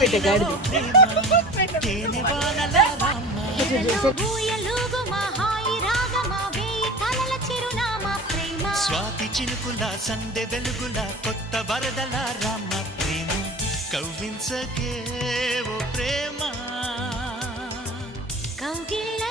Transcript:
పైన పెట్టే గాడిది. స్వాతి చినుకుల సందె వెలుగుల కొత్త వరదల రామ ప్రేమ కవ్వించకే ఓ ప్రేమ కౌగిళ్ళ